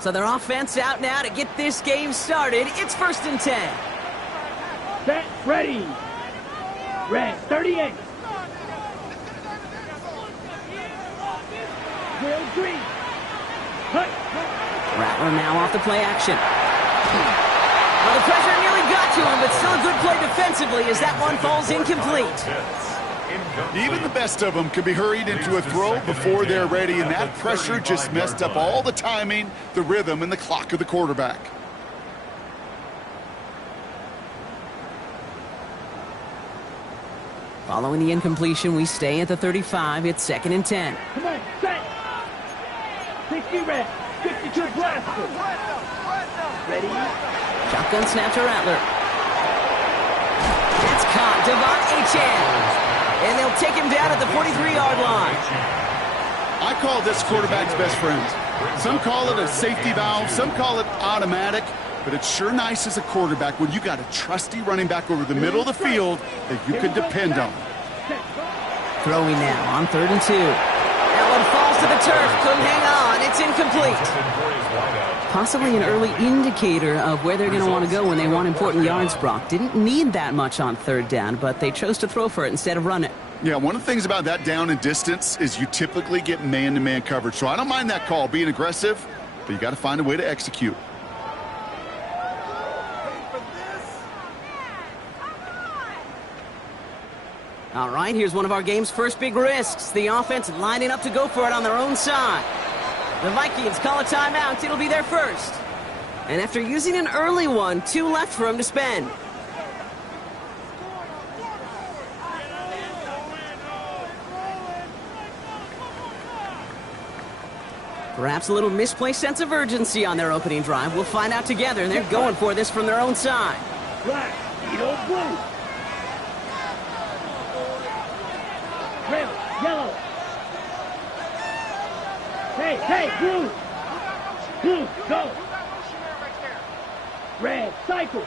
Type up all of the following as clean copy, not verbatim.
So their offense out now to get this game started. It's 1st and 10. Set, ready. Red, 38. Will green. Cut. Rattler now off the play action. Well, the pressure nearly got to him, but still a good play defensively as that one falls incomplete. Even the best of them could be hurried into a throw before they're ready, and that pressure just messed up all the timing, the rhythm, and the clock of the quarterback. Following the incompletion, we stay at the 35. It's 2nd and 10. Come on, set. 60 red, 52 blaster. Ready? Shotgun snap to Rattler. It's caught. Devon Achane. And they'll take him down at the 43-yard line. I call this quarterback's best friend. Some call it a safety valve, some call it automatic, but it's sure nice as a quarterback when you got a trusty running back over the middle of the field that you can depend on. Throwing now on 3rd and 2. That one falls to the turf. Couldn't hang on. It's incomplete. Possibly an early indicator of where they're going to want to go when they want important yards, Brock. Didn't need that much on 3rd down, but they chose to throw for it instead of run it. Yeah, one of the things about that down and distance is you typically get man-to-man coverage. So I don't mind that call, being aggressive, but you got to find a way to execute. All right, here's one of our game's first big risks. The offense lining up to go for it on their own side. The Vikings call a timeout. It'll be their first. And after using an early one, 2 left for him to spend. Perhaps a little misplaced sense of urgency on their opening drive. We'll find out together. They're going for this from their own side. Black, blue. Red, yellow. Hey, blue. Blue, go. Red, cycle.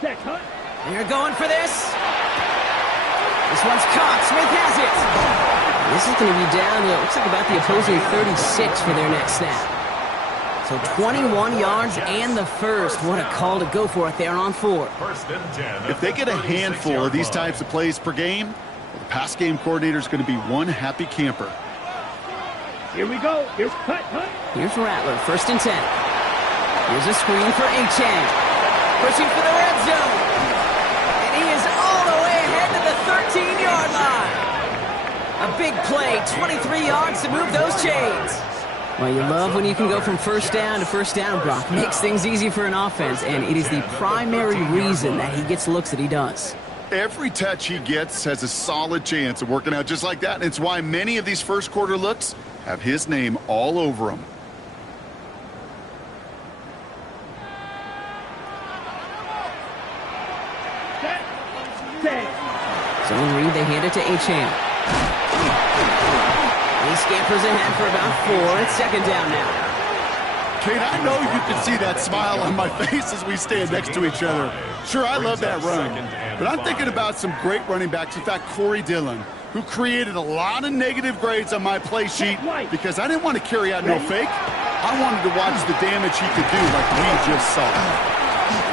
Set, cut. They're going for this. This one's caught. Smith has it. This is going to be down to, it looks like about the opposing 36 for their next snap. So 21 yards and the first. What a call to go for it there on 4. If they get a handful of these types of plays per game, the pass game coordinator is going to be one happy camper. Here we go. Here's cut. Here's Rattler, 1st and 10. Here's a screen for Achane. Pushing for the red zone. And he is all the way ahead to the 13-yard line. A big play, 23 yards to move those chains. Well, you love when you can go from 1st down to 1st down, Brock. Makes things easy for an offense, and it is the primary reason that he gets looks that he does. Every touch he gets has a solid chance of working out just like that, and it's why many of these first quarter looks have his name all over them. Zone read, they hand it to Achane. He scampers ahead for about 4. It's 2nd down now. Kate, I know you can see that smile on my face as we stand next to each other. Sure, I love that run, but I'm thinking about some great running backs. In fact, Corey Dillon, who created a lot of negative grades on my play sheet because I didn't want to carry out no fake. I wanted to watch the damage he could do like we just saw.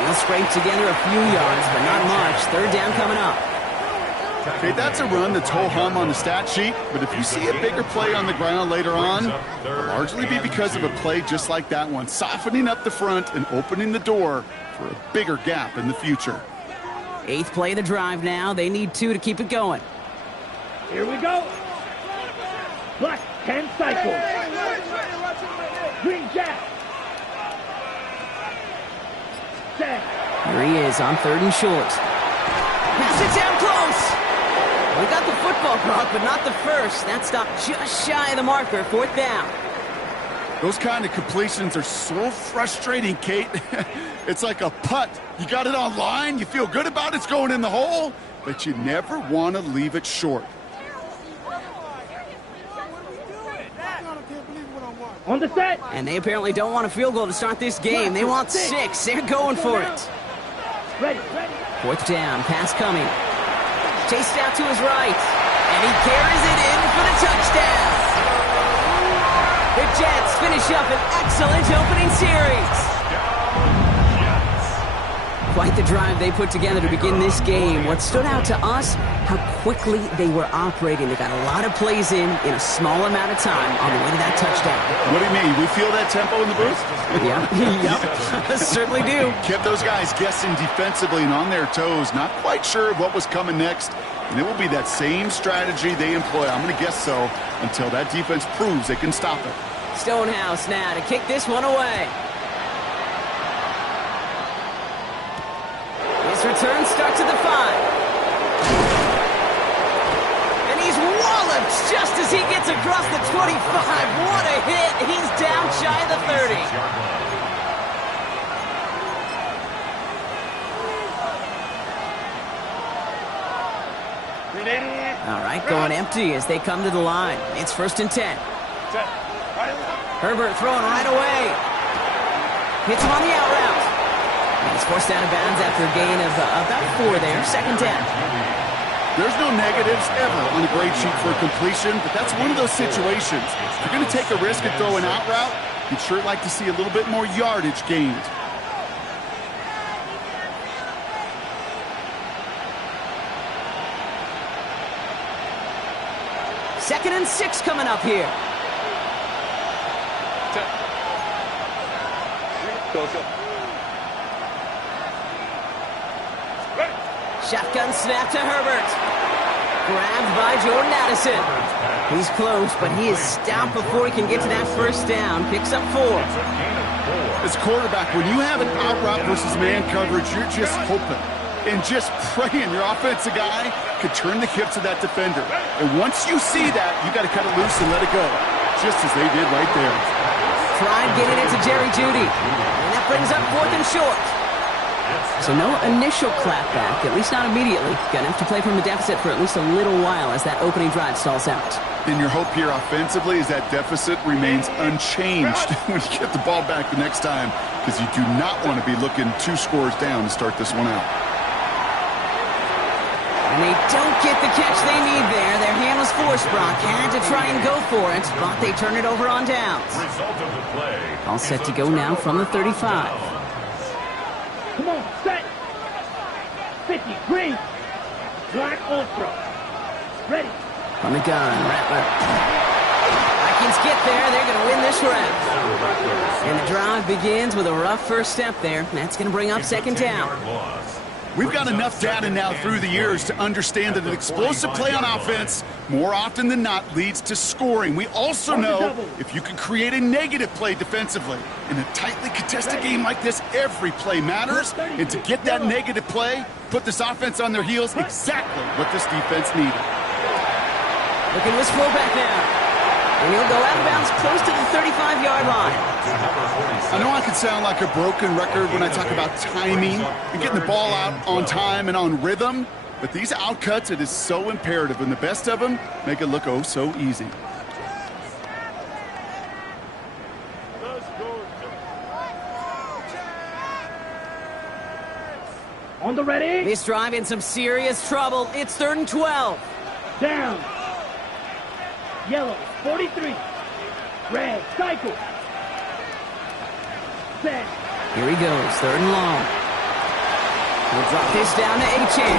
He'll scrape together a few yards, but not much. 3rd down coming up. Okay, that's a run that's ho-hum on the stat sheet, but if you see a bigger play on the ground later on, it'll largely be because of a play just like that one, softening up the front and opening the door for a bigger gap in the future. 8th play of the drive now. They need 2 to keep it going. Here we go. Black, 10 cycles. Green jack. Set. Here he is on 3rd and short. Pass it down close. We got the football, Brock, but not the first. That stopped just shy of the marker. 4th down. Those kind of completions are so frustrating, Kate. It's like a putt. You got it on line, you feel good about it's going in the hole, but you never want to leave it short. On the set. And they apparently don't want a field goal to start this game. They want 6. They're going for it. Ready. 4th down, pass coming. Chased out to his right. And he carries it in for the touchdown. The Jets finish up an excellent opening series. Quite the drive they put together to begin this game. What stood out to us, how quickly they were operating. They got a lot of plays in a small amount of time on the way to that touchdown. What do you mean? We feel that tempo in the booth? Yeah, yep, certainly do. Kept those guys guessing defensively and on their toes, not quite sure what was coming next. And it will be that same strategy they employ, I'm going to guess so, until that defense proves they can stop it. Stonehouse now to kick this one away. His return starts at the 5. And he's walloped just as he gets across the 25. What a hit. He's down shy of the 30. All right, going empty as they come to the line. It's 1st and 10. Herbert throwing right away. Hits him on the out route. And he's forced out of bounds after a gain of about 4 there. 2nd down. There's no negatives ever on a grade sheet for a completion, but that's one of those situations. If you're going to take a risk and throw an out route, you'd sure like to see a little bit more yardage gained. Second and 6 coming up here. Shotgun snap to Herbert. Grabbed by Jordan Addison. He's close, but he is stopped before he can get to that 1st down. Picks up 4. As quarterback, when you have an out route versus man coverage, you're just hoping and just praying your offensive guy could turn the hips of that defender. And once you see that, you got to cut it loose and let it go, just as they did right there. Tried getting it to Jerry Jeudy, and that brings up 4th and short. So no initial clapback, at least not immediately. Gonna have to play from the deficit for at least a little while as that opening drive stalls out. And your hope here offensively is that deficit remains unchanged when you get the ball back the next time, because you do not want to be looking 2 scores down to start this one out. And they don't get the catch they need there. Their hand was forced. Brock had to try and go for it, but they turn it over on downs. All set to go now from the 35. Come on, set. 50, green. Black ultra. Ready. On the gun, Rattler. Vikings get there. They're going to win this round. And the drive begins with a rough first step there. That's going to bring up 2nd down. We've got enough data now through the years to understand that an explosive play on offense, more often than not, leads to scoring. We also know if you can create a negative play defensively. In a tightly contested game like this, every play matters. And to get that negative play, put this offense on their heels, exactly what this defense needed. Looking to his fullback now. And he'll go out of bounds close to the 35-yard line. I know I can sound like a broken record when I talk about timing and getting the ball out on time and on rhythm, but these outcuts, it is so imperative, and the best of them make it look oh so easy. On the ready. This drive in some serious trouble. It's 3rd and 12. Down. Yellow, 43. Red, cycle. Set. Here he goes, 3rd and long. He'll drop this down to Achan.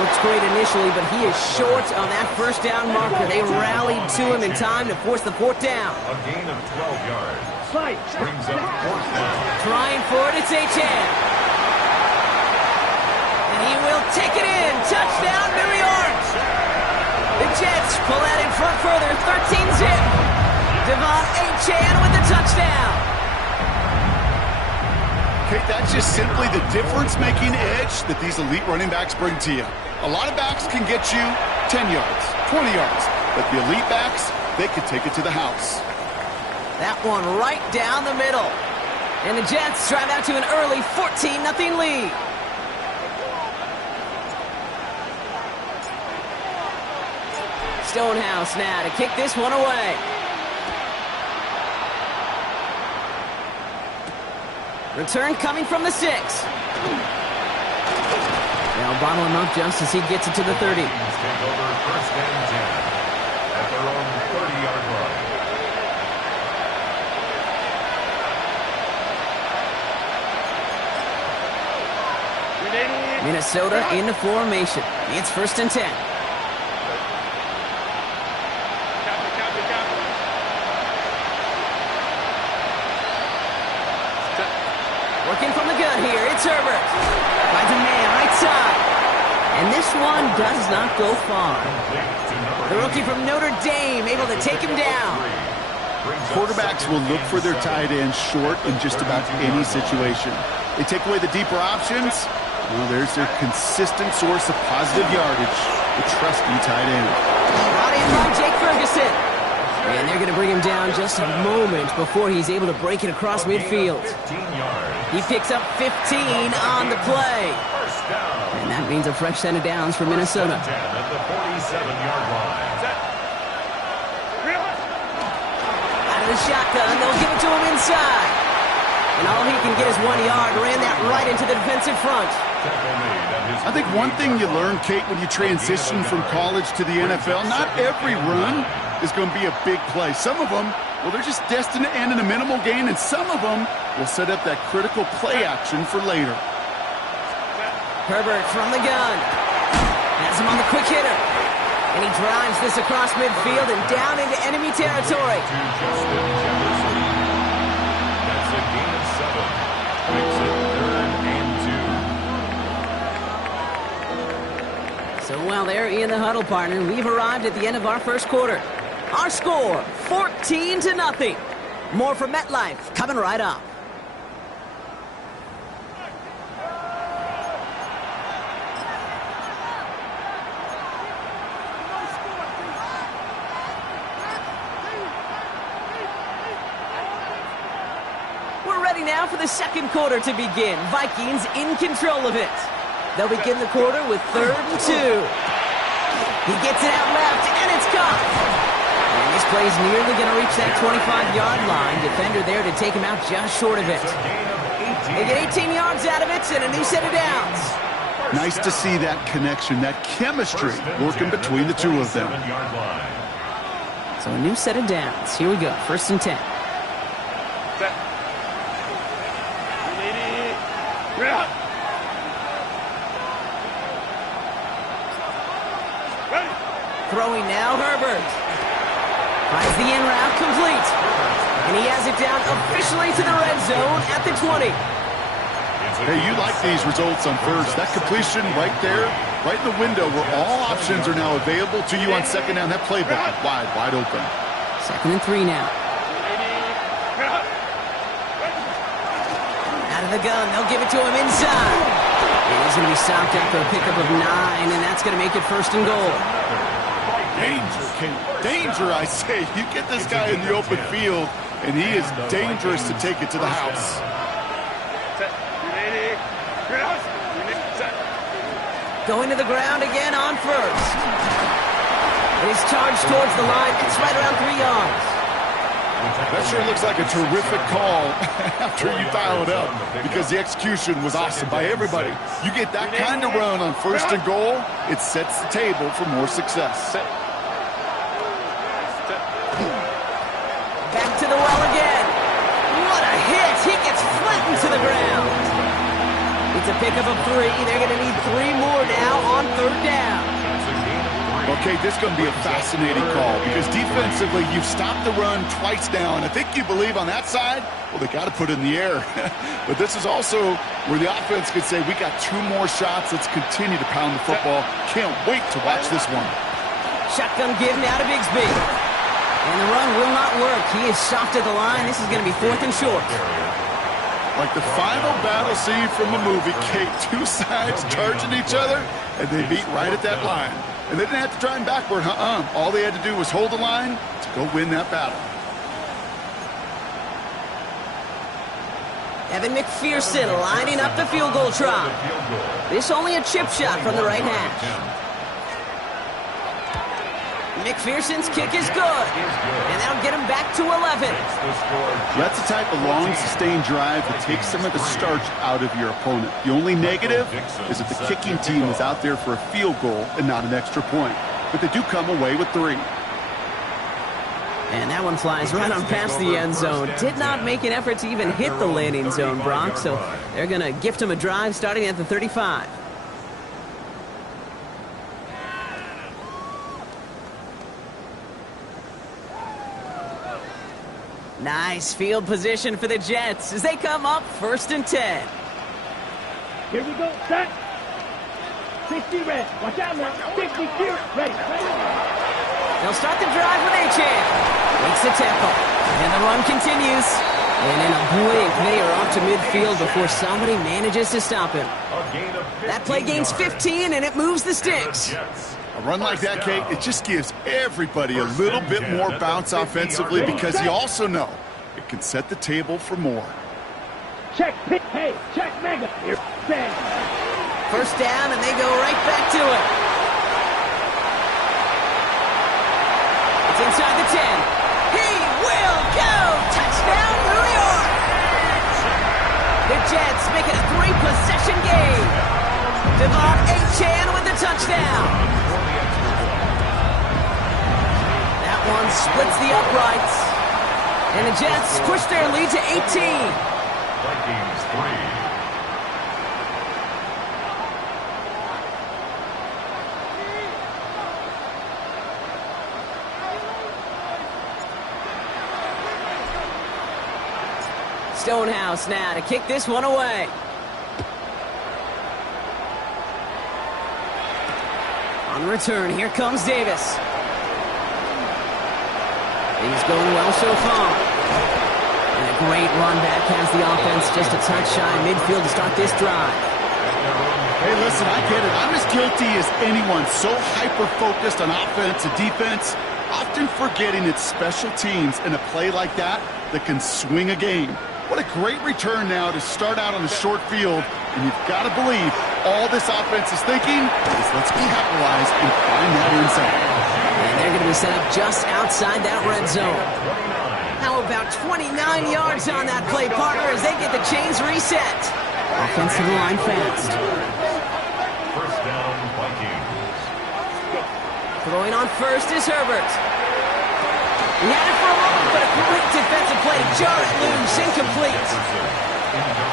Looks great initially, but he is short on that 1st down marker. They rallied to him in time to force the 4th down. A gain of 12 yards. Fight. Brings up 4th down. Trying for it, it's Achan. And he will take it in. Touchdown, New York. The Jets pull out in front further, 13-zip. Devon Achan with the touchdown. Okay, that's just simply the difference-making edge that these elite running backs bring to you. A lot of backs can get you 10 yards, 20 yards, but the elite backs, they can take it to the house. That one right down the middle. And the Jets drive out to an early 14-0 lead. Stonehouse now to kick this one away. Return coming from the 6. They'll bottle him up just as he gets it to the 30. Take over 1st and 10 at their own 30-yard line. Minnesota into formation. It's 1st and 10. Working from the gun here, it's Herbert. Finds a man, right side. And this one does not go far. The rookie from Notre Dame able to take him down. Quarterbacks will look for their tight end short in just about any situation. They take away the deeper options. Well, there's their consistent source of positive yardage, the trusty tight end. Brought in by Jake Ferguson. And they're going to bring him down just a moment before he's able to break it across midfield. He picks up 15 on the play. And that means a fresh set of downs for Minnesota. At the 47-yard line. Out of the shotgun, they'll give it to him inside. And all he can get is 1 yard. Ran that right into the defensive front. I think one thing you learn, Kate, when you transition from college to the NFL, not every run is going to be a big play. Some of them, well, they're just destined to end in a minimal gain, and some of them will set up that critical play action for later. Herbert from the gun. Has him on the quick hitter. And he drives this across midfield and down into enemy territory. That's a gain of 7. Makes it 3rd and 2. So while they're in the huddle, partner, we've arrived at the end of our first quarter. Our score, 14-0. More from MetLife coming right up. We're ready now for the second quarter to begin. Vikings in control of it. They'll begin the quarter with 3rd and 2. He gets it out left, and it's caught. And this play's nearly going to reach that 25-yard line. Defender there to take him out just short of it. They get 18 yards out of it and a new set of downs. Nice to see that connection, that chemistry working between the two of them. So a new set of downs. Here we go, 1st and 10. Throwing now, Herbert. Finds the in route complete. And he has it down officially to the red zone at the 20. Hey, you like these results on first. That completion right there, right in the window where all options are now available to you on 2nd down. That playbook is wide open. 2nd and 3 now. Out of the gun, they'll give it to him inside. And he's going to be stopped after a pickup of 9, and that's going to make it 1st and goal. Danger, Kate. Danger, I say. You get this guy in the open field, and he is dangerous to take it to the house. Going to the ground again on 1st. And he's charged towards the line. It's right around 3 yards. That sure looks like a terrific call after you dial it up, because the execution was awesome by everybody. You get that kind of run on 1st and goal, it sets the table for more success. Back to the well again. What a hit. He gets flattened to the ground. It's a pickup of 3. They're going to need 3 more now on 3rd down. Okay, this is going to be a fascinating call, because defensively, you've stopped the run twice now, and I think you believe on that side, well, they got to put it in the air. But this is also where the offense could say, we got 2 more shots. Let's continue to pound the football. Can't wait to watch this one. Shotgun give now to Bigsby. And the run will not work. He is soft at the line. This is going to be 4th and short. Like the final battle scene from a movie, Kate, 2 sides charging each other, and they beat right at that line. And they didn't have to drive backward, All they had to do was hold the line to go win that battle. Evan McPherson lining up the field goal try. This only a chip shot from the right hash. McPherson's kick is good. And that'll get him back to 11. That's the type of long, sustained drive that takes some of the starch out of your opponent. The only negative is that the kicking team is out there for a field goal and not an extra point. But they do come away with 3. And that one flies right on past the end zone. Did not make an effort to even hit the landing zone, Brock. So they're going to gift him a drive starting at the 35. Nice field position for the Jets as they come up 1st and 10. Here we go, set. 60 red. Watch out now. 60 clear. Ready. They'll start the drive with Achan. Makes the tackle. And the run continues. And in a blink, they are off to midfield before somebody manages to stop him. That play gains 15, and it moves the sticks. A run like that, Kate, it just gives everybody a little bit more bounce offensively because you also know it can set the table for more. Check pick. Hey, check mega. Here. Stand. 1st down, and they go right back to it. It's inside the 10. He will go! Touchdown, New York! The Jets make it a 3-possession game. Devon Achan with the touchdown. That one splits the uprights. And the Jets push their lead to 18. Vikings 3. Stonehouse now to kick this one away. On the return, here comes Davis. He's going well so far. And a great run back has the offense just a touch shy of midfield to start this drive. Hey, listen, I get it. I'm as guilty as anyone. So hyper-focused on offense and defense, often forgetting it's special teams in a play like that can swing a game. What a great return now to start out on a short field, and you've got to believe all this offense is thinking is let's capitalize and find that end zone. And they're going to be set up just outside that red zone. How about 29 yards on that play, partner, as they get the chains reset. Offensive line fast. 1st down, Vikings. Throwing on 1st is Herbert. He had it for a moment, but a great defensive play. Jar it loose, incomplete.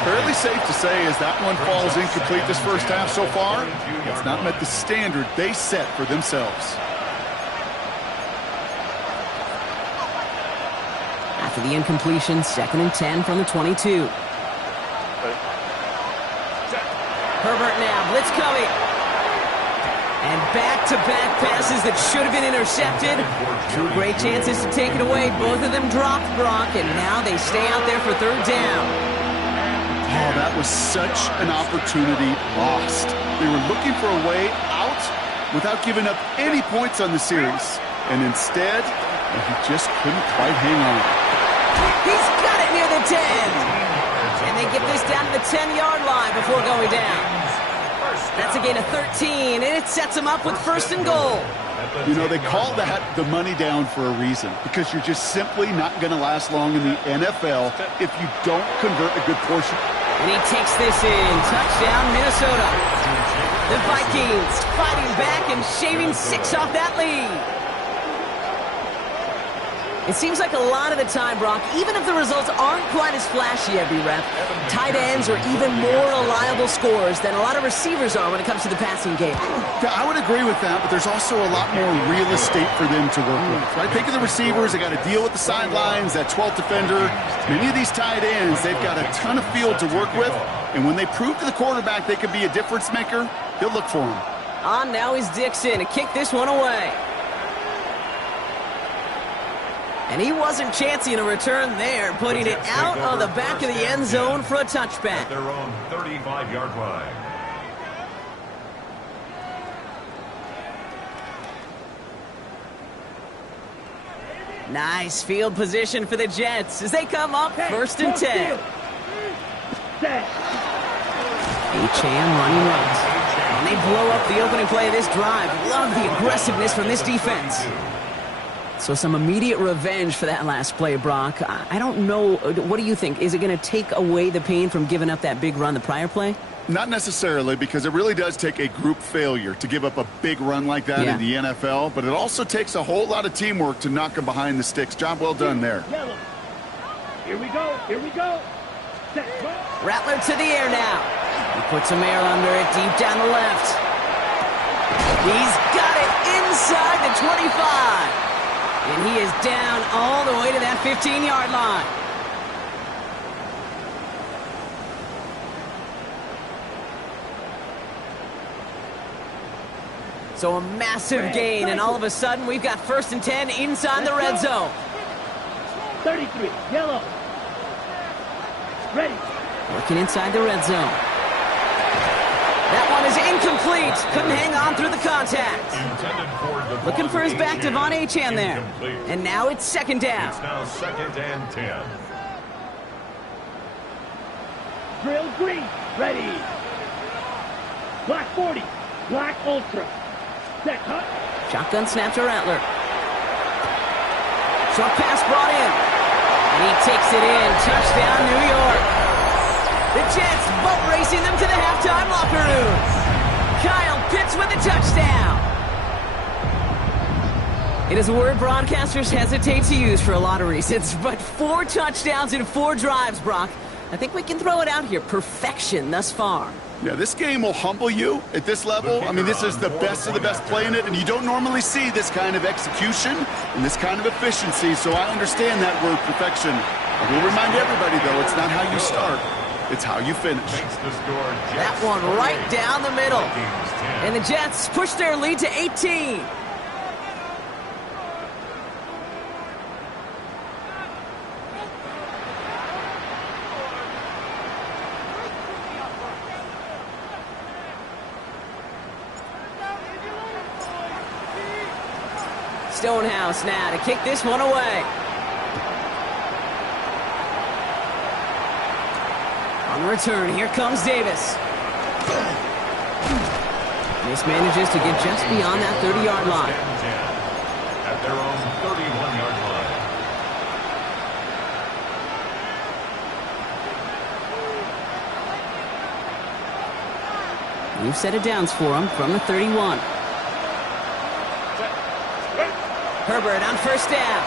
Fairly safe to say as that one falls incomplete this first half so far, it's not met the standard they set for themselves. After the incompletion, 2nd and 10 from the 22. Herbert now, blitz coming. And back-to-back passes that should have been intercepted. 2 great chances to take it away. Both of them dropped, Brock, and now they stay out there for 3rd down. Oh, that was such an opportunity lost. They were looking for a way out without giving up any points on the series. And instead, he just couldn't quite hang on. He's got it near the 10. And they get this down to the 10-yard line before going down. That's a gain of 13, and it sets them up with 1st and goal. You know, they call that the money down for a reason, because you're just simply not going to last long in the NFL if you don't convert a good portion. And he takes this in. Touchdown, Minnesota. The Vikings fighting back and shaving 6 off that lead. It seems like a lot of the time, Brock, even if the results aren't quite as flashy every rep, tight ends are even more reliable scorers than a lot of receivers are when it comes to the passing game. Yeah, I would agree with that, but there's also a lot more real estate for them to work with. Right? Think of the receivers. They got to deal with the sidelines, that 12th defender. Many of these tight ends, they've got a ton of field to work with, and when they prove to the quarterback they can be a difference maker, he'll look for them. On now is Dixon to kick this one away. And he wasn't chancing a return there, putting it out on the back of the end zone for a touchback. Their own 35-yard line. Nice field position for the Jets as they come up 1st and 10. Achan running right. And they blow up the opening play of this drive. Love the aggressiveness from this defense. So some immediate revenge for that last play, Brock. I don't know. What do you think? Is it going to take away the pain from giving up that big run the prior play? Not necessarily, because it really does take a group failure to give up a big run like that in the NFL, but it also takes a whole lot of teamwork to knock them behind the sticks. Job well done there. Yellow. Here we go. Here we go. Set, go. Rattler to the air now. He puts some air under it deep down the left. He's got it inside the 25. And he is down all the way to that 15-yard line. So a massive gain, and all of a sudden we've got 1st and 10 inside the red zone. 33, yellow. Ready. Working inside the red zone. That one is incomplete. Couldn't hang on through the contact. Looking for his back, Devon Achane there. And now it's 2nd down. It's now 2nd and 10. Drill green. Ready. Black 40. Black ultra. Set, hut. Shotgun snap to Rattler. Short pass brought in. And he takes it in. Touchdown, New York. The Jets boat racing them to the halftime locker room. Kyle Pitts with a touchdown. It is a word broadcasters hesitate to use for a lot of reasons, but 4 touchdowns in 4 drives, Brock. I think we can throw it out here. Perfection thus far. Yeah, this game will humble you at this level. I mean, this is the best of the best playing it, and you don't normally see this kind of execution and this kind of efficiency, so I understand that word perfection. I will remind everybody, though, it's not how you start. It's how you finish. That one right down the middle. And the Jets push their lead to 18. Stonehouse now to kick this one away. On the return, here comes Davis. Mismanages to get just beyond that 30-yard line. At their own 31-yard line. We've set it downs for him from the 31. Herbert on 1st down.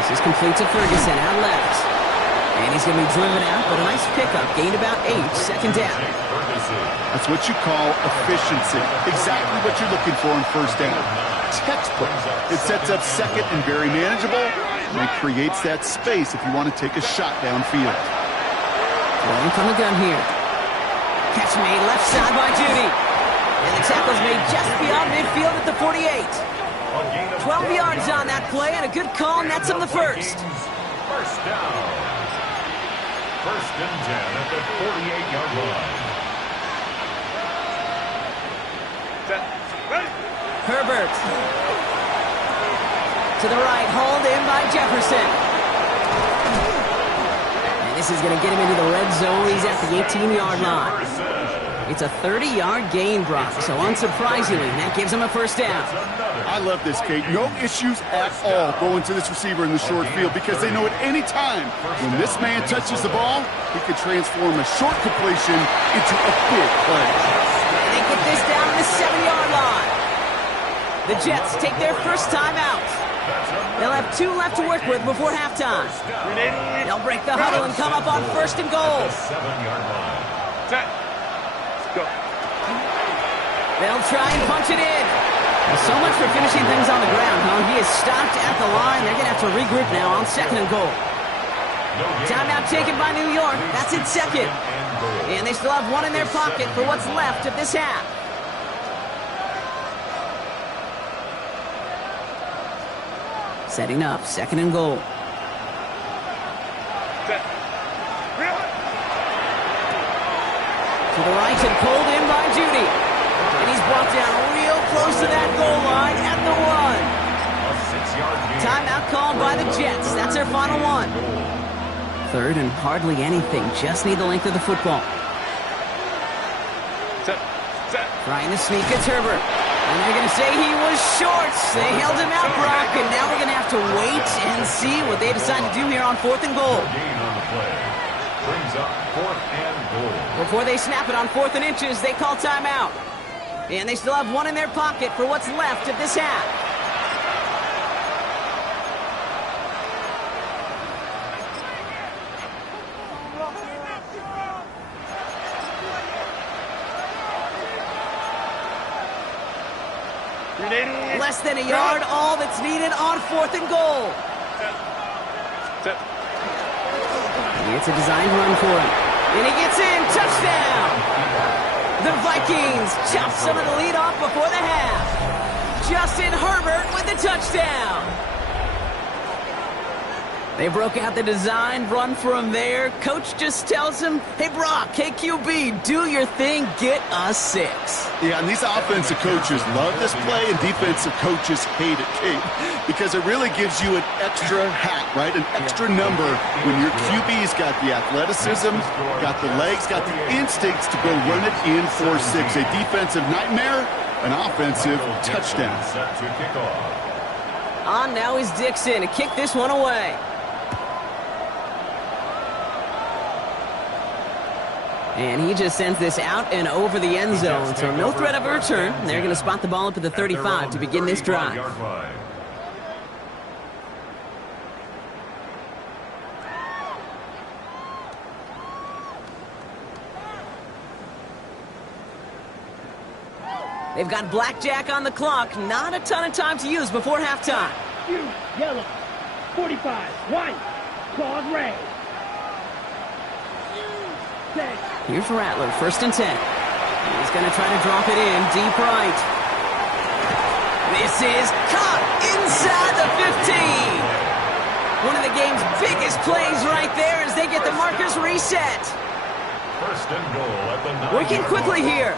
This is complete to Ferguson out left. And he's going to be driven out, but a nice pickup. Gained about 8, 2nd down. That's what you call efficiency. Exactly what you're looking for in 1st down. Textbook. It sets up 2nd and very manageable, and it creates that space if you want to take a shot downfield. Rolling from the gun here. Catch made left side by Judy. And the tackle's made just beyond midfield at the 48. 12 yards on that play, and a good call nets him the 1st. 1st down. 1st and 10 at the 48-yard line. Herbert. To the right, hauled in by Jefferson. And this is going to get him into the red zone. He's at the 18-yard line. It's a 30-yard gain, Brock, so unsurprisingly, that gives him a 1st down. I love this, Kate. No issues at all going to this receiver in the short field because they know at any time when this man touches the ball, he could transform a short completion into a big play. And they get this down to the 7-yard line. The Jets take their 1st time out. They'll have 2 left to work with before halftime. They'll break the huddle and come up on 1st and goal. 7-yard line. Go. They'll try and punch it in. Well, so much for finishing things on the ground, huh? He is stopped at the line. They're going to have to regroup now on 2nd and goal. Timeout taken by New York. That's in 2nd. And they still have 1 in their pocket for what's left of this half. Setting up 2nd and goal. To the right and pulled in by Judy. And he's brought down real close to that goal line at the 1. Timeout called by the Jets. That's their final 1. 3rd and hardly anything. Just need the length of the football. Trying to sneak. It's Herbert. And they're going to say he was short. They held him out, Brock. see what they decide to do here on 4th and goal. Gain on the play. Brings up 4th and goal. Before they snap it on 4th and inches, they call timeout. And they still have one in their pocket for what's left of this half. Less than a yard, all that's needed on 4th and goal. He gets a designed run for him. And he gets in, touchdown! The Vikings chop some of the lead off before the half. Justin Herbert with the touchdown. They broke out the design run for him there. Coach just tells him, hey, Brock, hey, QB, do your thing, get us 6. Yeah, and these offensive coaches love this play, and defensive coaches hate it, Kate, because it really gives you an extra hat, right? An extra number when your QB's got the athleticism, got the legs, got the instincts to go run it in for 6. A defensive nightmare, an offensive touchdown. Set to kick off. On now is Dixon to kick this one away. And he just sends this out and over the end zone, so no threat of a return. They're going to spot the ball up at the 35 to begin this drive. They've got blackjack on the clock. Not a ton of time to use before halftime. Yellow, 45, white, claws red. Here's Rattler, 1st and 10. He's going to try to drop it in deep right. This is caught inside the 15. One of the game's biggest plays right there as they get the markers reset. 1st and goal at the 9. Working quickly here.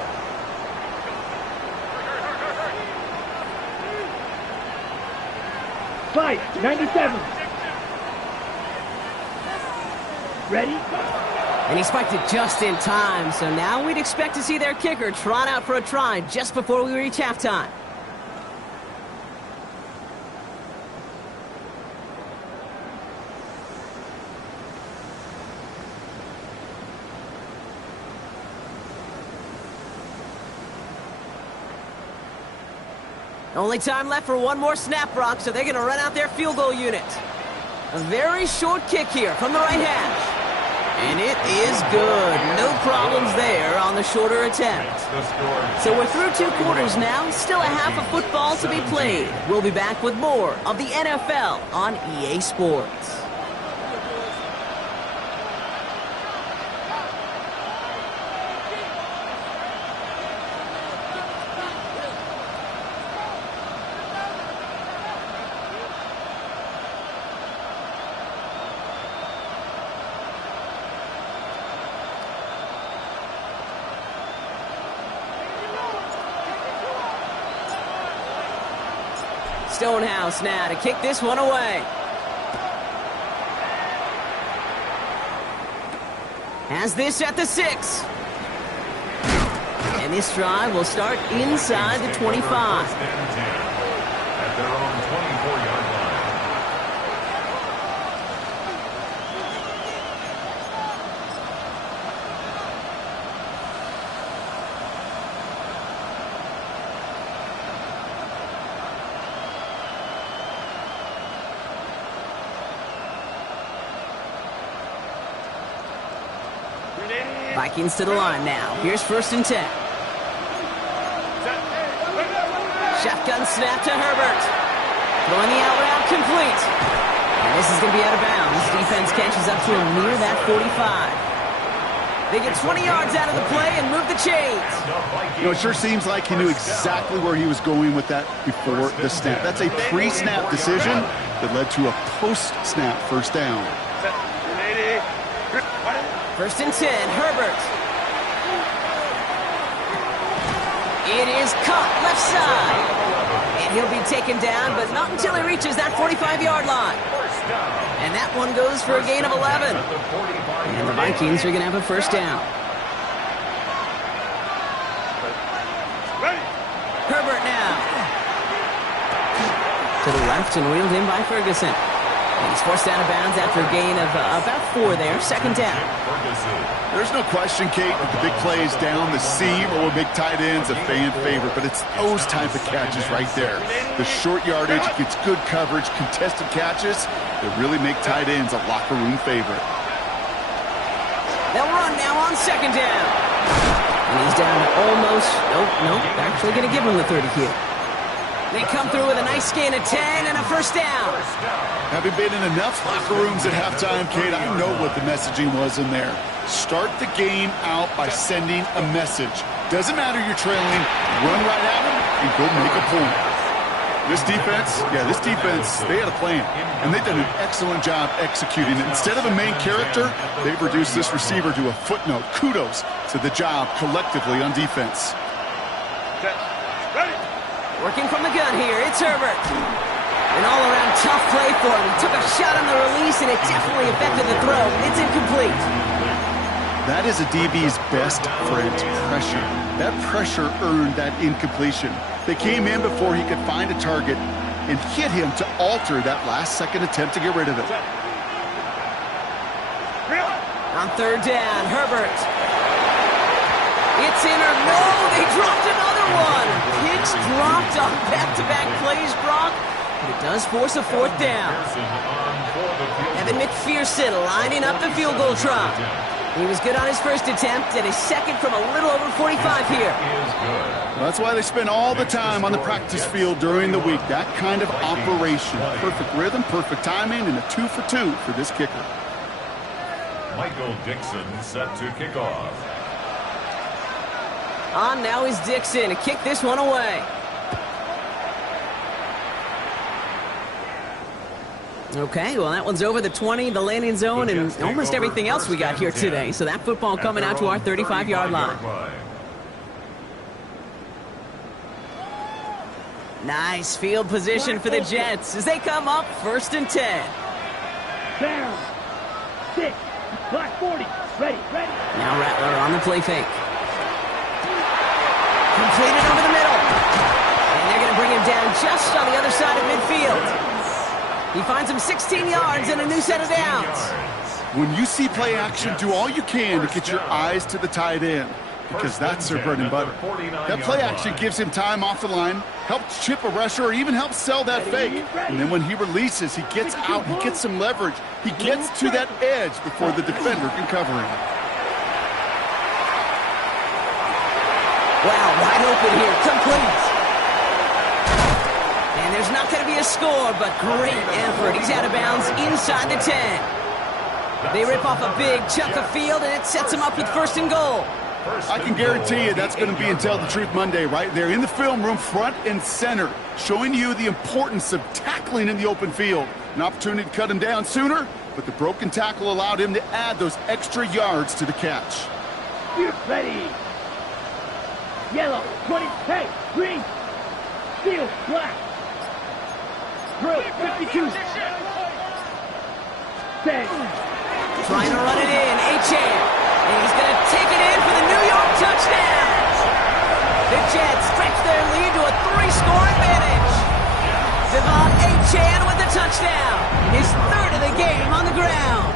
Fight, 97. Ready? And he spiked it just in time, so now we'd expect to see their kicker trot out for a try just before we reach halftime. Only time left for one more snap, Brock, so they're going to run out their field goal unit. A very short kick here from the right hash. And it is good. No problems there on the shorter attempt. So we're through 2 quarters now. Still a half of football to be played. We'll be back with more of the NFL on EA Sports. Stonehouse now to kick this one away. Has this at the 6. And this drive will start inside the 25. At their own 24-yard line. Vikings to the line now. Here's 1st and 10. Shotgun snap to Herbert. Throwing the out route complete. And this is going to be out of bounds. Defense catches up to him near that 45. They get 20 yards out of the play and move the chains. You know, it sure seems like he knew exactly where he was going with that before the snap. That's a pre-snap decision that led to a post-snap 1st down. 1st and 10, Herbert. It is caught left side. And he'll be taken down, but not until he reaches that 45-yard line. And that one goes for a gain of 11. And the Vikings are going to have a 1st down. Herbert now. To the left and wheeled in by Ferguson. And he's forced out of bounds after a gain of about 4 there. Second down. There's no question, Kate, with the big plays down the seam or with big tight ends, a fan favorite. But it's those type of catches right there. The short yardage gets good coverage, contested catches that really make tight ends a locker room favorite. They'll run now on second down. And he's down to almost, nope, actually going to give him the 30 here. They come through with a nice gain of 10 and a first down. Having been in enough locker rooms at halftime, Kate, I know what the messaging was in there. Start the game out by sending a message. Doesn't matter you're trailing, run right at them and go make a point. This defense, they had a plan, and they've done an excellent job executing it. Instead of a main character, they've reduced this receiver to a footnote. Kudos to the job collectively on defense. Working from the gun here, it's Herbert. An all-around tough play for him. He took a shot on the release, and it definitely affected the throw. It's incomplete. That is a DB's best friend, pressure. That pressure earned that incompletion. They came in before he could find a target and hit him to alter that last-second attempt to get rid of it. On third down, Herbert. It's in or no, they dropped another one. Picks dropped on back-to-back plays, Brock. But it does force a fourth down. Evan McPherson lining up the field goal try. He was good on his first attempt and his second from a little over 45 here. Well, that's why they spend all the time on the practice field during the week. That kind of operation. Perfect rhythm, perfect timing, and a 2 for 2 for this kicker. Michael Dixon set to kick off. On now is Dixon to kick this one away. Okay, well, that one's over the 20, the landing zone, and almost everything else we got here today. So that football coming out to our 35-yard line. Nice field position for the Jets as they come up 1st and 10. Down. 6. Black 40. Ready. Now Rattler on the play fake. Completed over the middle. And they're going to bring him down just on the other side of midfield. He finds him 16 yards and a new set of downs. When you see play action, do all you can to get your eyes to the tight end, because that's their bread and butter. That play action gives him time off the line, helps chip a rusher, or even helps sell that fake. And then when he releases, he gets out, he gets some leverage. He gets to that edge before the defender can cover him. Wow, wide open here, complete. And there's not going to be a score, but great effort. He's out of bounds inside the 10. They rip off a big chunk of field, and it sets him up with 1st and goal. I can guarantee you that's going to be in Tell the Truth Monday right there in the film room, front and center, showing you the importance of tackling in the open field. An opportunity to cut him down sooner, but the broken tackle allowed him to add those extra yards to the catch. You're ready. Yellow, 20, hey, green, steel, black. Drill, 52. 10. Trying to run it in, Achane. And he's going to take it in for the New York touchdown. The Jets stretch their lead to a 3-score advantage. Devon Achane with the touchdown. His 3rd of the game on the ground.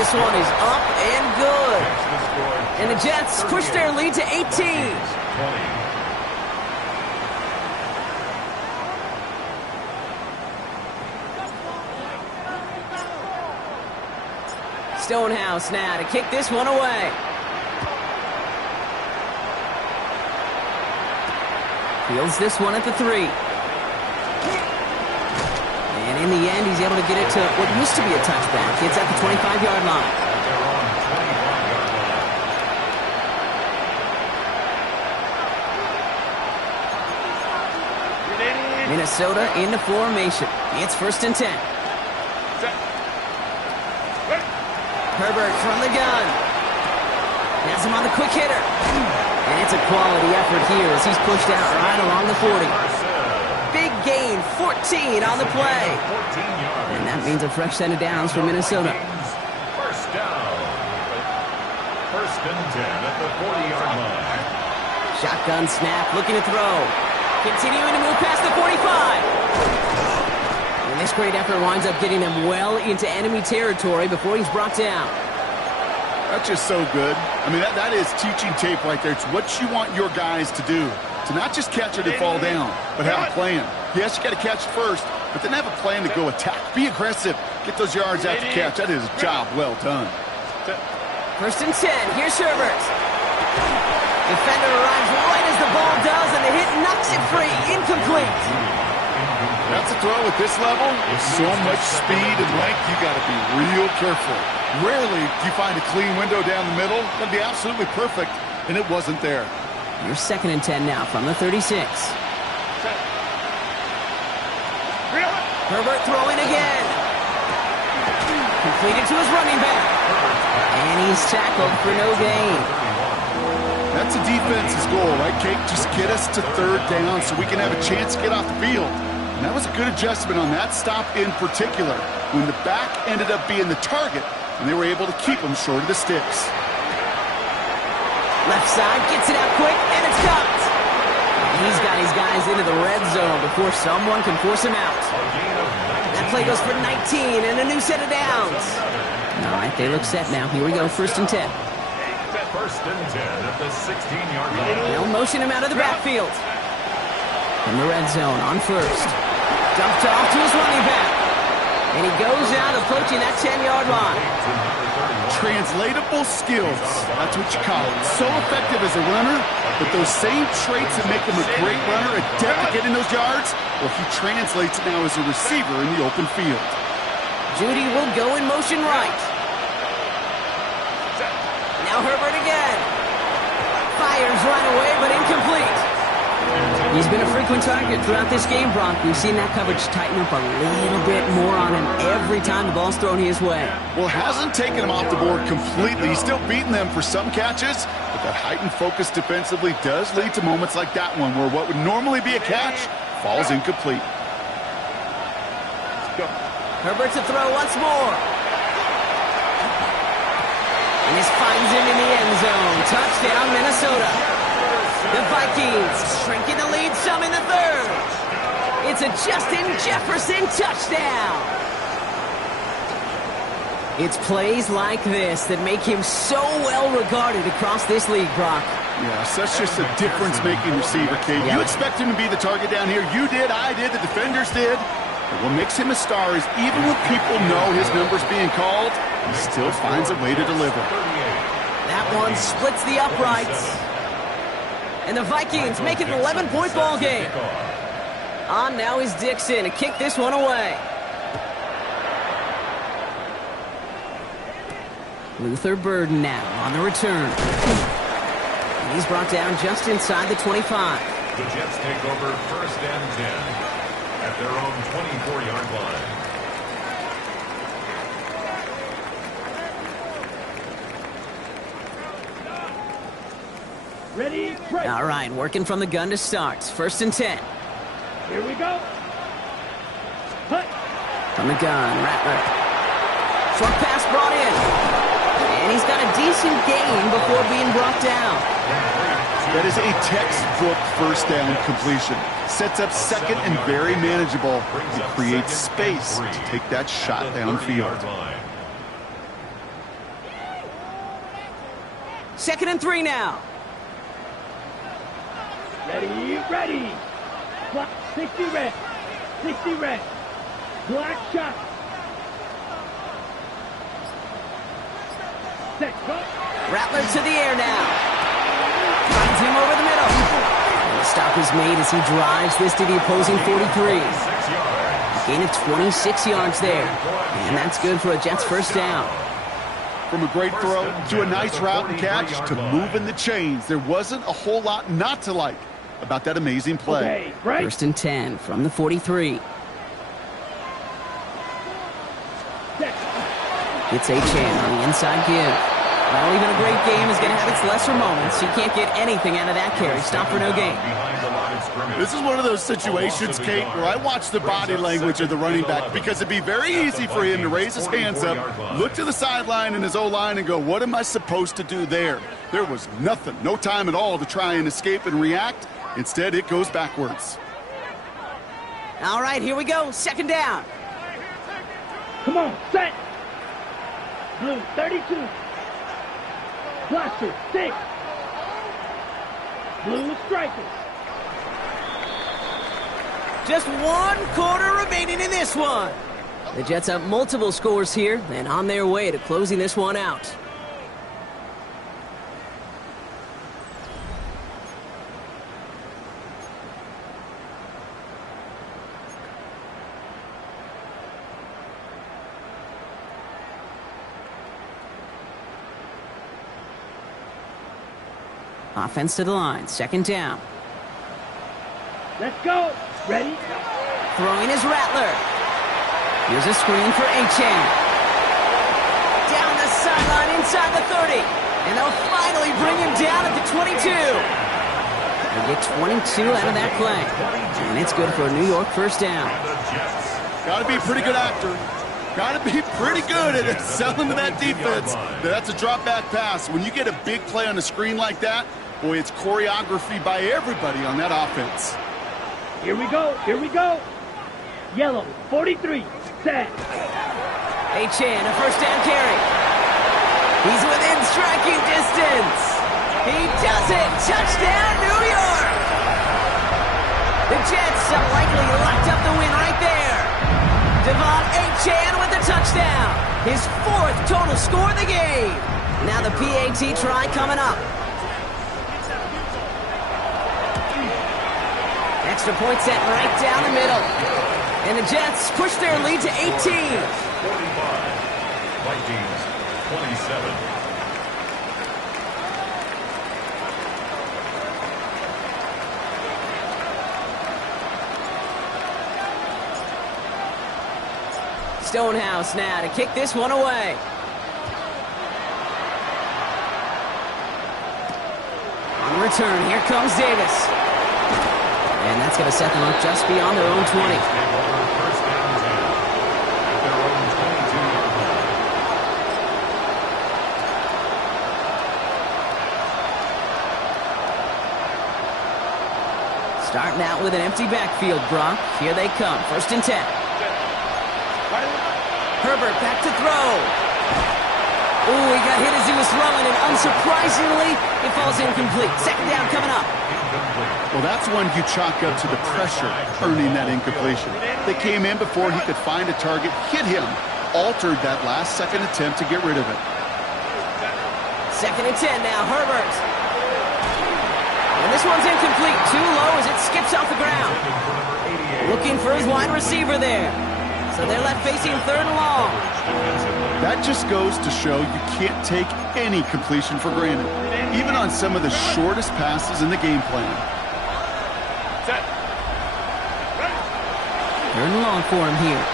This one is up and good. And the Jets push their lead to 18. Stonehouse now to kick this one away. Fields this one at the 3. And in the end, he's able to get it to what used to be a touchback. It's at the 25-yard line. Minnesota into formation. It's 1st and 10. Herbert from the gun. Has him on the quick hitter. And it's a quality effort here as he's pushed out right along the 40. Big gain, 14 on the play. And that means a fresh set of downs for Minnesota. First down. 1st and 10 at the 40-yard line. Shotgun snap, looking to throw. Continuing to move past the 45. And this great effort winds up getting them well into enemy territory before he's brought down. That's just so good. I mean, that is teaching tape right there. It's what you want your guys to do. To not just catch it and fall down, but have a plan. Yes, you got to catch it first, but then have a plan to go attack. Be aggressive. Get those yards after catch. That is a job well done. 1st and 10. Here's Herbert. Defender arrives right as the ball does, and the hit knocks it free. Incomplete. That's a throw at this level. With so much speed and length, you got to be real careful. Rarely do you find a clean window down the middle. That'd be absolutely perfect, and it wasn't there. Here's 2nd and 10 now from the 36. Herbert throwing again. Completed to his running back. And he's tackled for no gain. That's a defense's goal, right, Kate? Just get us to 3rd down so we can have a chance to get off the field. And that was a good adjustment on that stop in particular, when the back ended up being the target, and they were able to keep him short of the sticks. Left side, gets it out quick, and it's caught. He's got his guys into the red zone before someone can force him out. That play goes for 19 and a new set of downs. All right, they look set now. Here we go, 1st and 10. 1st and 10 at the 16-yard line. They'll motion him out of the backfield. In the red zone on 1st. Dumped off to his running back. And he goes out approaching that 10-yard line. Translatable skills. That's what you call it. So effective as a runner, but those same traits that make him a great runner, adept at getting those yards, well, he translates it now as a receiver in the open field. Judy will go in motion right. Now Herbert again. Fires right away, but incomplete. He's been a frequent target throughout this game, Brock. We've seen that coverage tighten up a little bit more on him every time the ball's thrown his way. Well, hasn't taken him off the board completely. He's still beating them for some catches, but that heightened focus defensively does lead to moments like that one where what would normally be a catch falls incomplete. Herbert to throw once more. And this finds him in the end zone. Touchdown, Minnesota. The Vikings shrinking the lead some in the 3rd. It's a Justin Jefferson touchdown. It's plays like this that make him so well regarded across this league, Brock. Yeah, such just a difference-making receiver, Kate. You expect him to be the target down here. You did, I did, the defenders did. But what makes him a star is even when people know his number's being called, he still finds a way to deliver. That one splits the uprights. And the Vikings make it an 11-point ball game. On now is Dixon to kick this one away. Luther Burden now on the return. And he's brought down just inside the 25. The Jets take over 1st and 10 at their own 24-yard line. Ready, break. All right, working from the gun to start. 1st and 10. Here we go. Hut. From the gun, Rattler. Short pass brought in. And he's got a decent gain before being brought down. That is a textbook 1st down completion. Sets up 2nd and very manageable. It creates space to take that shot downfield. 2nd and 3 now. Ready, ready. 60 red. 60 red. Black shot. Set, go. Rattler to the air now. Finds him over the middle. And the stop is made as he drives this to the opposing 43. A gain of 26 yards there. And that's good for a Jets 1st down. From a great throw to a nice route and catch to moving the chains, there wasn't a whole lot not to like about that amazing play. Okay, right. 1st and 10 from the 43. It's Achane on the inside give. Well, even a great game is going to have its lesser moments. You can't get anything out of that carry. Stop for no gain. This is one of those situations, Kate, where I watch the body language of the running back because it'd be very easy for him to raise his hands up, look to the sideline and his O-line and go, what am I supposed to do there? There was nothing, no time at all to try and escape and react. Instead, it goes backwards. All right, here we go. Second down. Come on, set. Blue, 32. Blaster, 6. Blue striker. Just 1 quarter remaining in this one. The Jets have multiple scores here and on their way to closing this one out. Offense to the line. Second down. Let's go. Ready? Throwing his Rattler. Here's a screen for Achane. Down the sideline inside the 30. And they'll finally bring him down at the 22. They get 22 out of that play. And it's good for a New York first down. Got to be a pretty good actor. Got to be pretty good at selling to that defense. That's a drop back pass. When you get a big play on the screen like that, boy, it's choreography by everybody on that offense. Here we go. Here we go. Yellow, 43. Set. Achane, a first down carry. He's within striking distance. He does it. Touchdown, New York. The Jets have likely locked up the win right there. Devon Achane with the touchdown. His 4th total score of the game. Now the PAT try coming up. Extra point set right down the middle. And the Jets push their lead to 18. 45. Vikings, 27. Stonehouse now to kick this one away. On the return, here comes Davis. And that's going to set them up just beyond their own 20. First down 10 at their own 22-yard line. Starting out with an empty backfield, Brock. Here they come. First and 10. Herbert back to throw. Ooh, he got hit as he was throwing, and unsurprisingly, it falls incomplete. Second down coming up. Well, that's one you chalk up to the pressure earning that incompletion. They came in before he could find a target, hit him, altered that last-second attempt to get rid of it. Second and 10 now, Herbert. And this one's incomplete. Too low as it skips off the ground. Looking for his wide receiver there. So they're left facing third and long. That just goes to show you can't take any completion for granted, even on some of the shortest passes in the game plan. Third and long for him here.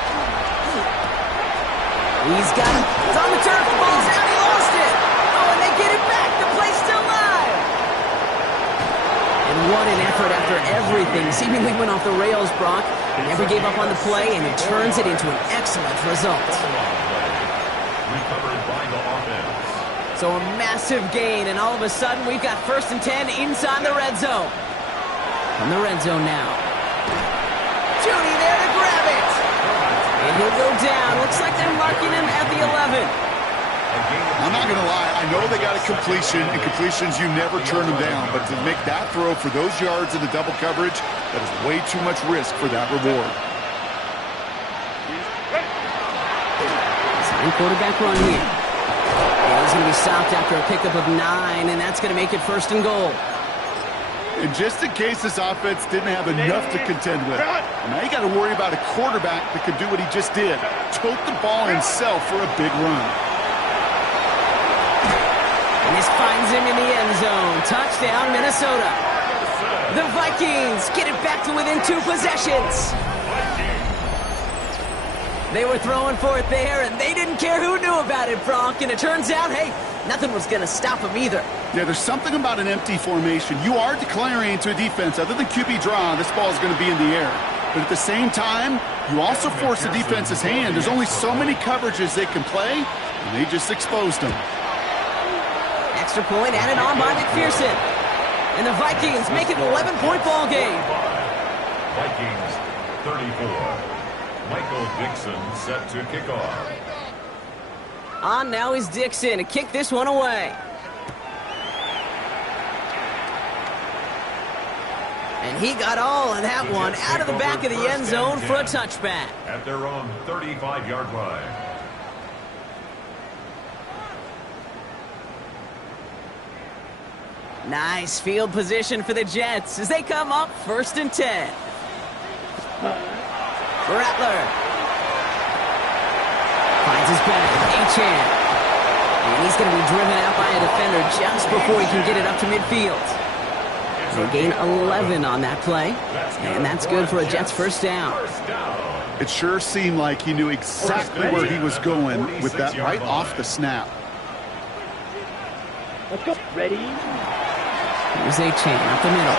He's got him. It's on the turf. The ball's out. He lost it. Oh, and they get it back. The play's still live. And what an effort after everything seemingly went off the rails, Brock. Never gave up on the play, and he turns it into an excellent result. Recovered by the offense. So a massive gain, and all of a sudden we've got first and 10 inside the red zone. From the red zone now. Judy there to grab it. And he'll go down. Looks like they're marking him at the 11. I'm not going to lie. I know they got a completion, and completions, you never turn them down. But to make that throw for those yards in the double coverage, that is way too much risk for that reward. Second quarterback run here. And he's going to be stopped after a pickup of 9, and that's going to make it first and goal. And just in case this offense didn't have enough to contend with, now you got to worry about a quarterback that could do what he just did. Tote the ball himself for a big run. And this finds him in the end zone. Touchdown, Minnesota. The Vikings get it back to within 2 possessions. They were throwing for it there, and they didn't care who knew about it, Bronk. And it turns out, hey, nothing was going to stop them either. Yeah, there's something about an empty formation. You are declaring to a defense, other than QB draw, this ball is going to be in the air. But at the same time, you also force the defense's hand. There's only so many coverages they can play, and they just exposed them. Extra point added on by McPherson. And the Vikings make it an 11-point ball game. Vikings 34. Michael Dixon set to kick off. On now is Dixon to kick this one away. And he got all of that one out of the back of the end zone for a touchback. At their own 35-yard line. Nice field position for the Jets as they come up 1st and 10. Rattler finds his back. Achane. And he's going to be driven out by a defender just before he can get it up to midfield. They gain 11 on that play, and that's good for a Jets first down. It sure seemed like he knew exactly where he was going with that right off the snap. Let's go. Ready? Here's Achane up the middle.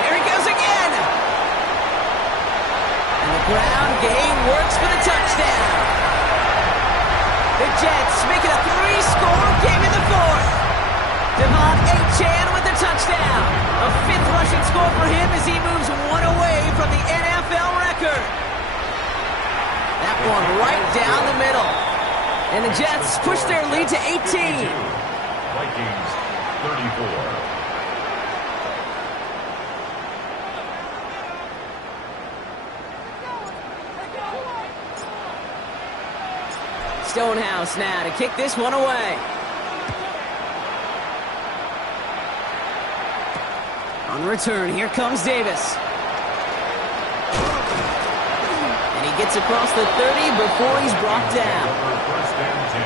There he goes again! And the ground game works for the touchdown. The Jets make it a 3-score game in the 4th. Achane with the touchdown. A 5th rushing score for him as he moves one away from the NFL record. That one right down the middle. And the Jets push their lead to 18. Vikings 34. Stonehouse now to kick this one away. On the return, here comes Davis. And he gets across the 30 before he's brought down. 1st and 10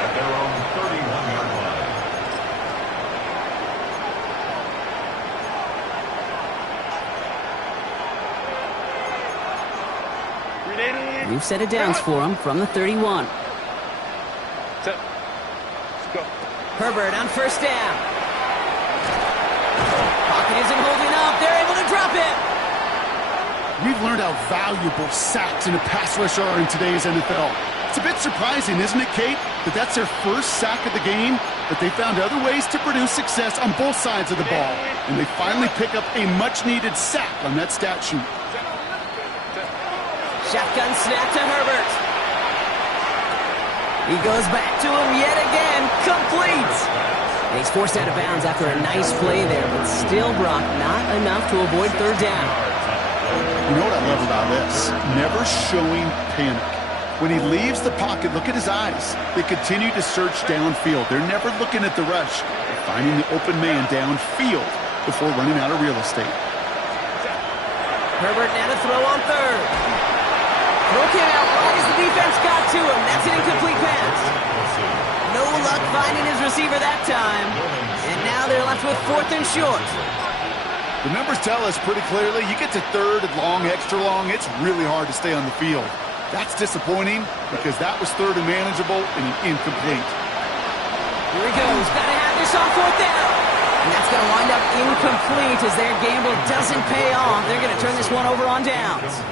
at their own 31-yard line. We've set it downs for him from the 31. Let's go. Herbert on 1st down. Pocket isn't holding up. They're able to drop it. We've learned how valuable sacks in a pass rush are in today's NFL. It's a bit surprising, isn't it, Kate, that that's their first sack of the game, but they found other ways to produce success on both sides of the ball, and they finally pick up a much-needed sack on that stat sheet. Shotgun snap to Herbert. He goes back to him yet again. Complete. And he's forced out of bounds after a nice play there, but still, Brock, not enough to avoid 3rd down. You know what I love about this? Never showing panic. When he leaves the pocket, look at his eyes. They continue to search downfield. They're never looking at the rush. They're finding the open man downfield before running out of real estate. Herbert now to throw on 3rd. Throw came out right as the defense got to him. That's an incomplete pass. No luck finding his receiver that time. And now they're left with 4th and short. The numbers tell us pretty clearly, you get to 3rd and long, extra long, it's really hard to stay on the field. That's disappointing because that was 3rd and manageable and an incomplete. Here he goes. Got to have this on 4th down. And that's going to wind up incomplete as their gamble doesn't pay off. They're going to turn this one over on downs.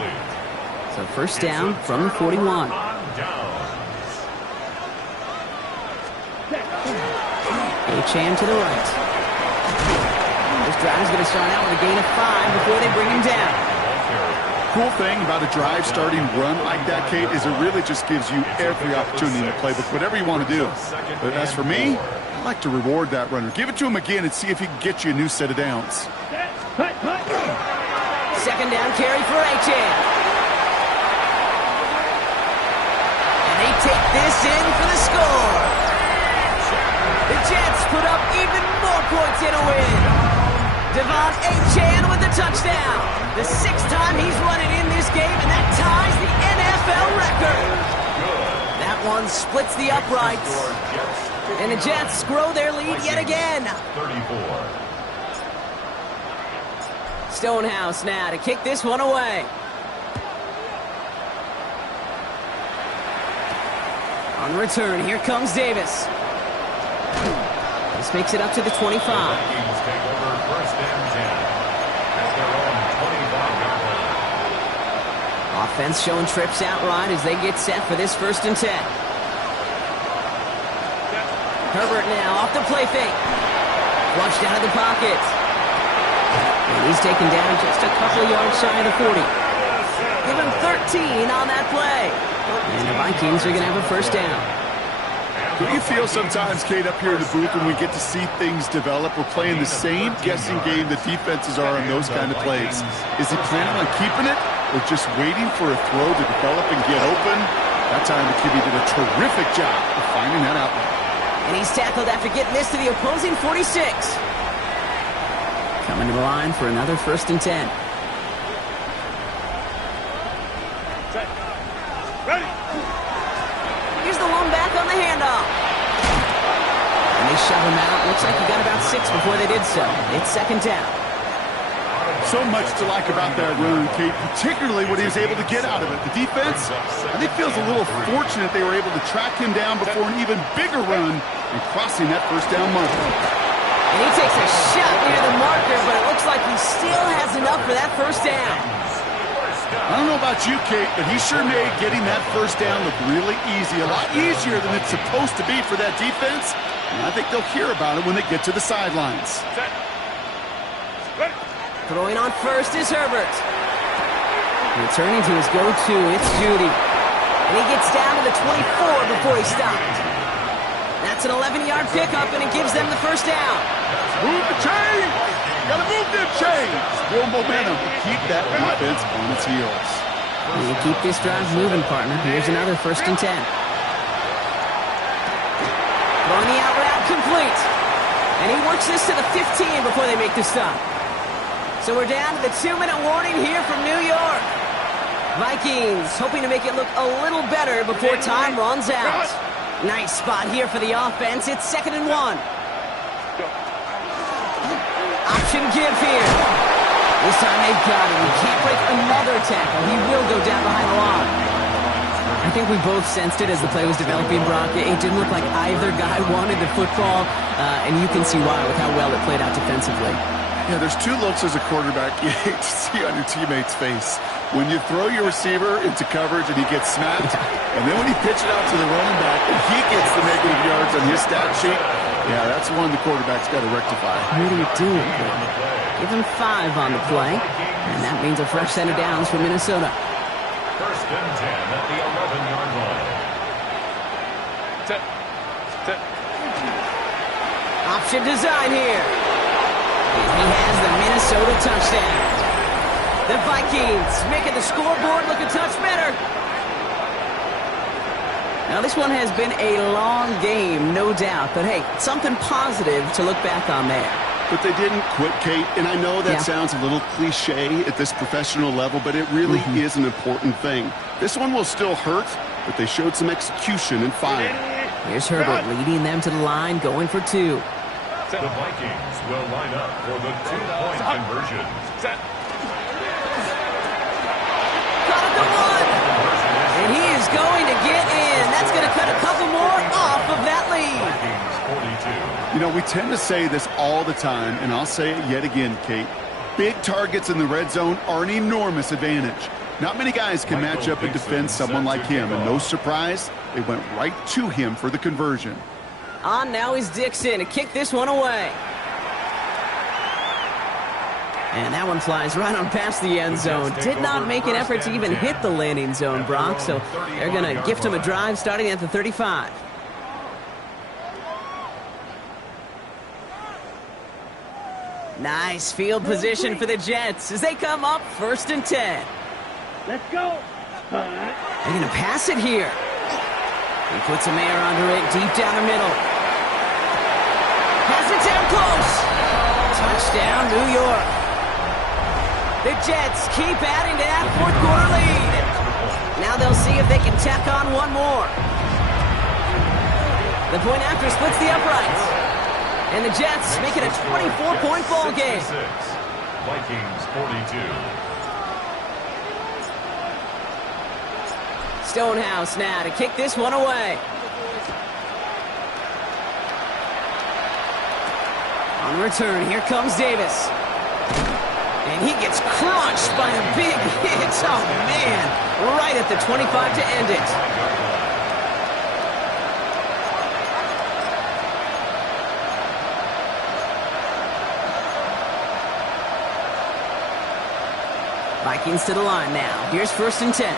So 1st down from the 41. Achane to the right. This drive is going to start out with a gain of 5 before they bring him down. Cool thing about a drive starting run like that, Kate, is it really just gives you every opportunity in the playbook, whatever you want to do. But as for me, I like to reward that runner. Give it to him again and see if he can get you a new set of downs. 2nd down carry for Achane. And they take this in for the score. The Jets put up even more points in a win. Achane with the touchdown. The 6th time he's run it in this game, and that ties the NFL record. That one splits the uprights. And the Jets grow their lead yet again. 34. Stonehouse now to kick this one away. On the return, here comes Davis. This makes it up to the 25. Vikings take over 1st and 10 at their own 25-yard line. Offense showing trips out right as they get set for this 1st and 10. Herbert now off the play fake. Flushed out of the pocket. And he's taken down just a couple yards shy of the 40. Give him 13 on that play. And the Vikings are going to have a first down. Do you feel sometimes, Kate, up here in the booth when we get to see things develop? We're playing the same guessing game the defenses are on those kind of plays. Is he planning on keeping it or just waiting for a throw to develop and get open? That time the QB did a terrific job of finding that outlet. And he's tackled after getting this to the opposing 46. Coming to the line for another 1st and 10. Ready. Here's the one back on the handoff. And they shove him out. Looks like he got about 6 before they did so. It's 2nd down. So much to like about that run, Kate, particularly what he was able to get out of it. The defense, I think, feels a little fortunate they were able to track him down before an even bigger run and crossing that 1st down marker. And he takes a shot near the marker, but it looks like he still has enough for that 1st down. I don't know about you, Kate, but he sure made getting that 1st down look really easy. A lot easier than it's supposed to be for that defense. And I think they'll hear about it when they get to the sidelines. Throwing on 1st is Herbert. Returning to his go-to, it's Judy. And he gets down to the 24 before he stopped. That's an 11-yard pickup, and it gives them the 1st down. Move the chains! Gotta move them chains! Build momentum to keep that offense on its heels. We'll keep this drive moving, partner. Here's another 1st and 10. Throwing the out route complete. And he works this to the 15 before they make the stop. So we're down to the 2-minute warning here from New York. Vikings hoping to make it look a little better before time runs out. Nice spot here for the offense. It's 2nd and 1. Option give here. This time they've got him. He can't break another tackle. He will go down behind the line. I think we both sensed it as the play was developing, Brock. It didn't look like either guy wanted the football, and you can see why with how well it played out defensively. Yeah, there's 2 looks as a quarterback you hate to see on your teammate's face. When you throw your receiver into coverage and he gets smacked, and then when you pitch it out to the running back and he gets the negative yards on his stat sheet, yeah, that's one the quarterback's got to rectify. What are you doing here? Give him 5 on the play, and that means a fresh set of downs for Minnesota. 1st and 10 at the 11-yard line. Option design here. And he has the Minnesota touchdown. The Vikings making the scoreboard look a touch better. Now, this one has been a long game, no doubt. But, hey, something positive to look back on there. But they didn't quit, Kate. And I know that sounds a little cliche at this professional level, but it really is an important thing. This one will still hurt, but they showed some execution and fire. Here's Herbert leading them to the line, going for 2. The Vikings will line up for the 2-point conversion. Got it to 1. And he is going to get in. That's going to cut a couple more off of that lead. Vikings 42. You know, we tend to say this all the time, and I'll say it yet again, Kate. Big targets in the red zone are an enormous advantage. Not many guys can match up and defend someone like him, and no surprise, they went right to him for the conversion. On now is Dixon to kick this one away. And that one flies right on past the end zone. Did not make an effort to even hit the landing zone, Brock, so they're going to gift him a drive starting at the 35. Nice field position for the Jets as they come up 1st and 10. Let's go. They're going to pass it here. He puts a man under it deep down the middle. Has it down close. Touchdown, New York. The Jets keep adding to that 4th quarter lead. Now they'll see if they can tack on one more. The point after splits the uprights. And the Jets make it a 24-point ball game. Vikings 42. Stonehouse now to kick this one away. On return, here comes Davis. And he gets crushed by a big hit. Oh, man. Right at the 25 to end it. Vikings to the line now. Here's 1st and 10.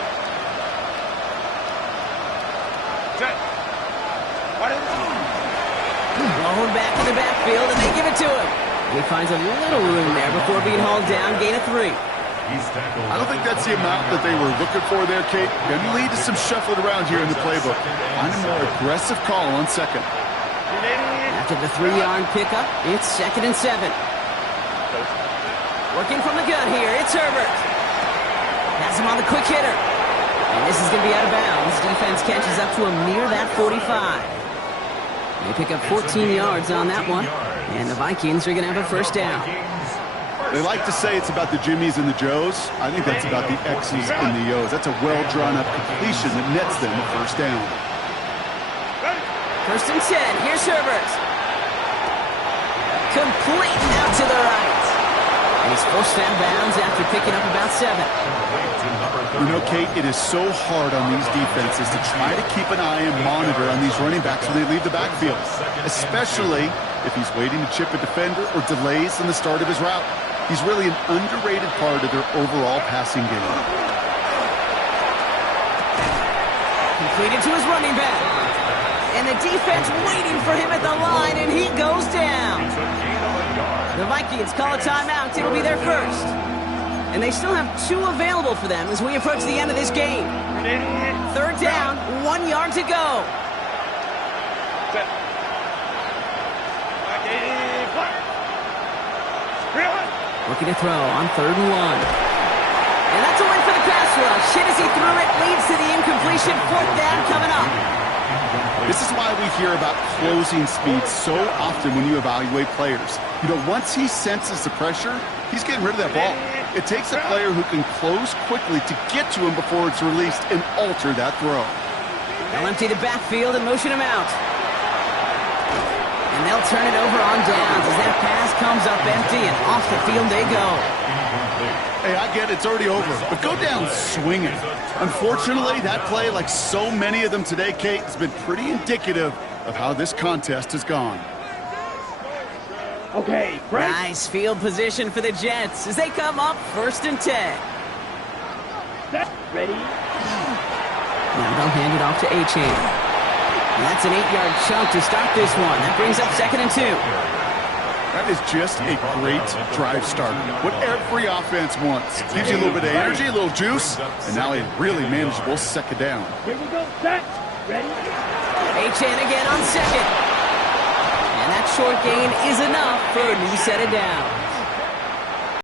Blown back in the backfield, and they give it to him. He finds a little room there before being hauled down. Gain of 3. I don't think that's the amount that they were looking for there, Kate. Going to lead to some shuffling around here in the playbook. Find a more aggressive call on 2nd. After the 3-yard pickup, it's 2nd and 7. Working from the gun here, it's Herbert. Has him on the quick hitter. And this is going to be out of bounds. Defense catches up to him near that 45. They pick up 14 yards on that one. And the Vikings are going to have a 1st down. They like to say it's about the Jimmies and the Joes. I think that's about the X's and the O's. That's a well-drawn-up completion that nets them a 1st down. 1st and 10. Here's Herbert. Complete out to the right. And he's forced out of bounds after picking up about 7. You know, Kate, it is so hard on these defenses to try to keep an eye and monitor on these running backs when they leave the backfield, especially if he's waiting to chip a defender or delays in the start of his route. He's really an underrated part of their overall passing game. Completed to his running back. And the defense waiting for him at the line, and he goes down. The Vikings call a timeout. It'll be their 1st. And they still have 2 available for them as we approach the end of this game. 3rd down, 1 yard to go. Looking to throw on 3rd and 1. And that's a win for the pass rush. Hit as he threw it, leads to the incompletion. 4th down coming up. This is why we hear about closing speed so often when you evaluate players. You know, once he senses the pressure, he's getting rid of that ball. It takes a player who can close quickly to get to him before it's released and alter that throw. They'll empty the backfield and motion him out. And they'll turn it over on downs as that pass comes up empty, and off the field they go. Hey, I get it, it's already over, but go down swinging. Unfortunately, that play, like so many of them today, Kate, has been pretty indicative of how this contest has gone. Okay, break. Nice field position for the Jets as they come up 1st and 10. Set. Ready. Now they'll hand it off to A-Chain. That's an 8-yard chunk to start this one. That brings up 2nd and 2. That is just a great drive start. What every offense wants. Gives you a little bit of energy, a little juice, and now a really manageable 2nd down. Here we go. Set. Ready. A-Chain again on 2nd. And that short gain is enough for a new set of downs.